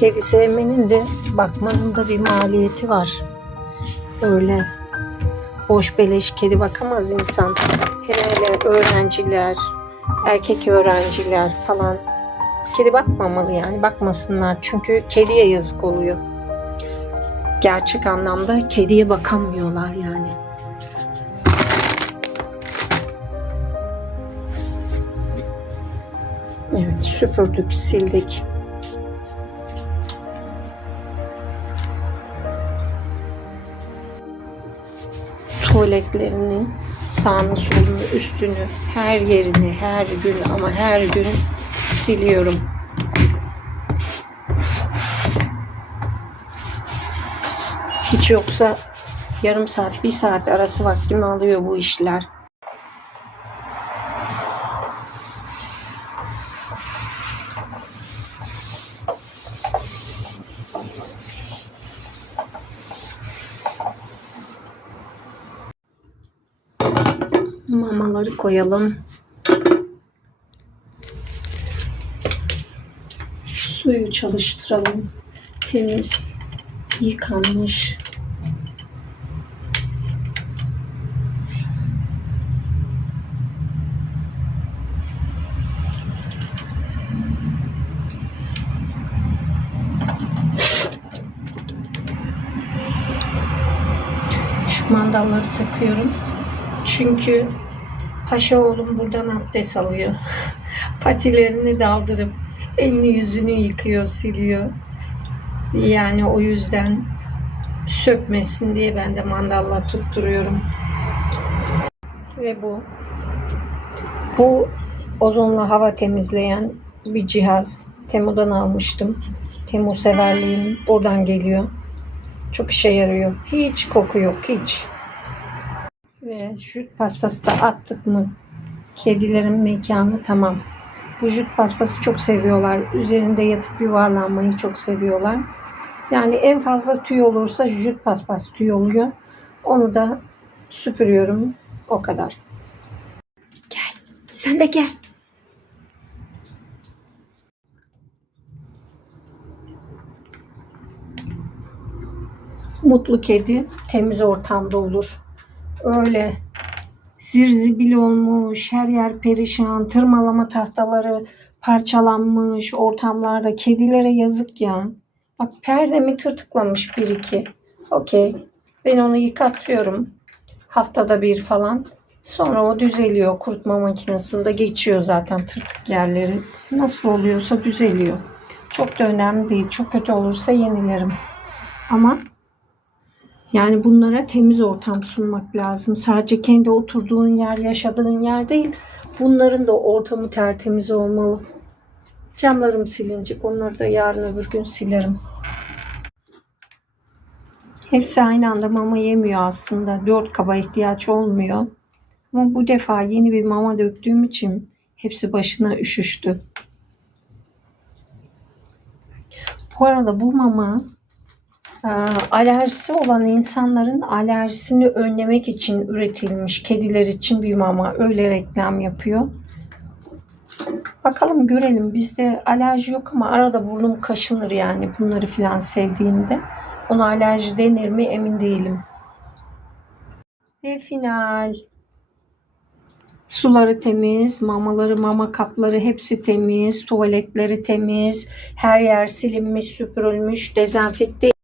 Kedi sevmenin de bakmanın da bir maliyeti var. Öyle boş beleş kedi bakamaz insan. Hele öğrenciler, erkek öğrenciler falan. Kedi bakmamalı yani bakmasınlar çünkü kediye yazık oluyor. Gerçek anlamda kediye bakamıyorlar yani. Evet süpürdük, sildik. Tuvaletlerini, sağını solunu, üstünü, her yerini, her gün ama her gün siliyorum. Hiç yoksa yarım saat, bir saat arası vaktimi alıyor bu işler. Mamaları koyalım. Suyu çalıştıralım. Temiz, yıkanmış. Şu mandalları takıyorum. Çünkü paşa oğlum buradan abdest alıyor. Patilerini daldırıp elini yüzünü yıkıyor, siliyor. Yani o yüzden sökmesin diye ben de mandalla tutturuyorum. Ve bu bu ozonla hava temizleyen bir cihaz. Temu'dan almıştım. Temu severliğim buradan geliyor. Çok işe yarıyor. Hiç koku yok, hiç. Ve jüt paspası da attık mı kedilerin mekanı tamam. Bu jüt paspası çok seviyorlar. Üzerinde yatıp yuvarlanmayı çok seviyorlar. Yani en fazla tüy olursa jüt paspas tüy oluyor. Onu da süpürüyorum. O kadar. Gel. Sen de gel. Mutlu kedi temiz ortamda olur öyle zirzibil olmuş, her yer perişan, tırmalama tahtaları parçalanmış ortamlarda. Kedilere yazık ya. Bak perdemi tırtıklamış bir iki. Okey. Ben onu yıkatıyorum. Haftada bir falan. Sonra o düzeliyor. Kurutma makinesinde geçiyor zaten tırtık yerleri. Nasıl oluyorsa düzeliyor. Çok da önemli değil. Çok kötü olursa yenilerim. Ama yani bunlara temiz ortam sunmak lazım. Sadece kendi oturduğun yer, yaşadığın yer değil. Bunların da ortamı tertemiz olmalı. Camlarım silinecek. Onları da yarın öbür gün silerim. Hepsi aynı anda mama yemiyor aslında. Dört kaba ihtiyaç olmuyor. Ama bu defa yeni bir mama döktüğüm için hepsi başına üşüştü. Bu arada bu mama alerjisi olan insanların alerjisini önlemek için üretilmiş kediler için bir mama. Öyle reklam yapıyor. Bakalım görelim. Bizde alerji yok ama arada burnum kaşınır yani bunları filan sevdiğimde. Ona alerji denir mi emin değilim. Ve final. Suları temiz, mamaları, mama kapları hepsi temiz, tuvaletleri temiz, her yer silinmiş, süpürülmüş, dezenfekte